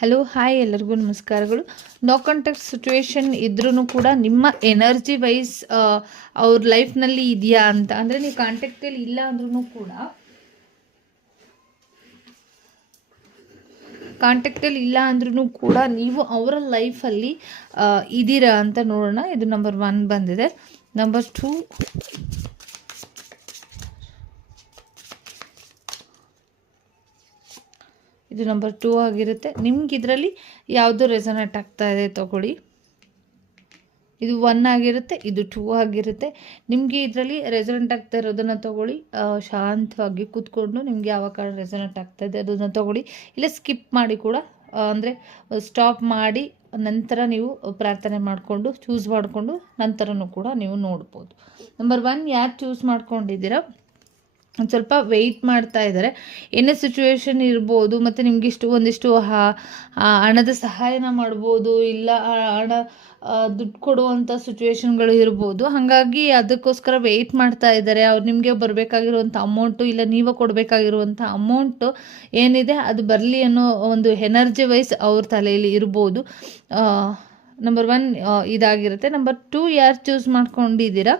Hello hi ಎಲ್ಲರಿಗೂ ನಮಸ್ಕಾರಗಳು. No contact situation ಇದ್ರೂ ಕೂಡ ನಿಮ್ಮ ಎನರ್ಜಿ ವೈಸ್ ಅವ್ರ ಲೈಫ್ನಲ್ಲಿ ಇದೆಯಾ ಅಂತ, ಅಂದರೆ ನೀವು ಕಾಂಟ್ಯಾಕ್ಟಲ್ಲಿ ಇಲ್ಲ ಅಂದ್ರೂ ಕೂಡ ನೀವು ಅವರ ಲೈಫಲ್ಲಿ ಇದ್ದೀರಾ ಅಂತ ನೋಡೋಣ. ಇದು ನಂಬರ್ 1 ಬಂದಿದೆ. ನಂಬರ್ 2 ಇದು ನಂಬರ್ 2 ಆಗಿರುತ್ತೆ. ನಿಮ್ಗೆ ಇದರಲ್ಲಿ ಯಾವುದು ರೆಸನೇಟ್ ಆಗ್ತಾ ಇದೆ ತಗೊಳ್ಳಿ. ಇದು 1 ಆಗಿರುತ್ತೆ, ಇದು 2 ಆಗಿರುತ್ತೆ. ನಿಮಗೆ ಇದರಲ್ಲಿ ರೆಸನೇಟ್ ಆಗ್ತಾ ಇರೋದನ್ನು ತಗೊಳ್ಳಿ. ಶಾಂತವಾಗಿ ಕೂತ್ಕೊಂಡು ನಿಮ್ಗೆ ಯಾವ ಕಾರ್ಡ್ ರೆಸನೇಟ್ ಆಗ್ತಾ ಇದೆ ಅದನ್ನು ತಗೊಳ್ಳಿ. ಇಲ್ಲ ಸ್ಕಿಪ್ ಮಾಡಿ ಕೂಡ, ಅಂದರೆ ಸ್ಟಾಪ್ ಮಾಡಿ ನಂತರ ನೀವು ಪ್ರಾರ್ಥನೆ ಮಾಡಿಕೊಂಡು ಚೂಸ್ ಮಾಡಿಕೊಂಡು ನಂತರನೂ ಕೂಡ ನೀವು ನೋಡ್ಬೋದು. ನಂಬರ್ 1 ಯಾರು ಚೂಸ್ ಮಾಡ್ಕೊಂಡಿದ್ದೀರಾ ಒಂದು ಸ್ವಲ್ಪ ವೆಯ್ಟ್ ಮಾಡ್ತಾ ಇದ್ದಾರೆ. ಏನೇ ಸಿಚುವೇಶನ್ ಇರ್ಬೋದು, ಮತ್ತು ನಿಮ್ಗೆ ಒಂದಿಷ್ಟು ಹಣದ ಸಹಾಯನ ಮಾಡ್ಬೋದು, ಇಲ್ಲ ಹಣ ದುಡ್ಡು ಕೊಡುವಂಥ ಸಿಚುವೇಶನ್ಗಳು ಇರ್ಬೋದು. ಹಾಗಾಗಿ ಅದಕ್ಕೋಸ್ಕರ ವೆಯ್ಟ್ ಮಾಡ್ತಾ ಇದ್ದಾರೆ. ಅವ್ರು ನಿಮಗೆ ಬರಬೇಕಾಗಿರುವಂಥ ಅಮೌಂಟು ಇಲ್ಲ ನೀವು ಕೊಡಬೇಕಾಗಿರುವಂಥ ಅಮೌಂಟು ಏನಿದೆ ಅದು ಬರಲಿ ಅನ್ನೋ ಒಂದು ಎನರ್ಜಿ ವೈಸ್ ಅವ್ರ ತಲೆಯಲ್ಲಿ ಇರ್ಬೋದು. ನಂಬರ್ 1 ಇದಾಗಿರುತ್ತೆ. ನಂಬರ್ 2 ಯಾರು ಚೂಸ್ ಮಾಡ್ಕೊಂಡಿದ್ದೀರಾ,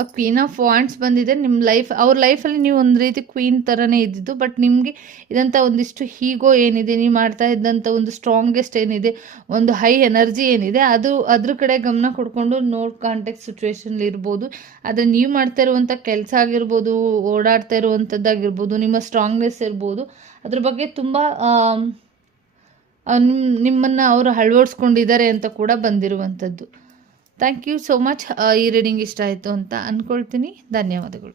ಆ ಕ್ವೀನ್ ಆಫ್ ವಾಂಡ್ಸ್ ಬಂದಿದೆ. ನಿಮ್ಮ ಅವ್ರ ಲೈಫಲ್ಲಿ ನೀವು ಒಂದು ರೀತಿ ಕ್ವೀನ್ ಥರನೇ ಇದ್ದಿದ್ದು, ಬಟ್ ನಿಮಗೆ ಇದಂಥ ಒಂದಿಷ್ಟು ಹೀಗೋ ಏನಿದೆ, ನೀವು ಮಾಡ್ತಾ ಇದ್ದಂಥ ಒಂದು ಸ್ಟ್ರಾಂಗೆಸ್ಟ್ ಏನಿದೆ, ಒಂದು ಹೈ ಎನರ್ಜಿ ಏನಿದೆ, ಅದ್ರ ಕಡೆ ಗಮನ ಕೊಡ್ಕೊಂಡು ನೋ ಕಾಂಟ್ಯಾಕ್ಟ್ ಸಿಚುವೇಶನ್ಲಿ ಇರ್ಬೋದು. ಆದರೆ ನೀವು ಮಾಡ್ತಾ ಇರುವಂಥ ಕೆಲಸ ಆಗಿರ್ಬೋದು, ಓಡಾಡ್ತಾ ಇರುವಂಥದ್ದಾಗಿರ್ಬೋದು, ನಿಮ್ಮ ಸ್ಟ್ರಾಂಗ್ನೆಸ್ ಇರ್ಬೋದು, ಅದ್ರ ಬಗ್ಗೆ ತುಂಬ ನಿಮ್ಮನ್ನು ಅವರು ಅಳವಡಿಸ್ಕೊಂಡಿದ್ದಾರೆ ಅಂತ ಕೂಡ ಬಂದಿರುವಂಥದ್ದು. Thank you so much. ಈ ರೀಡಿಂಗ್ ಇಷ್ಟ ಆಯಿತು ಅಂತ ಅಂದ್ಕೊಳ್ತೀನಿ. ಧನ್ಯವಾದಗಳು.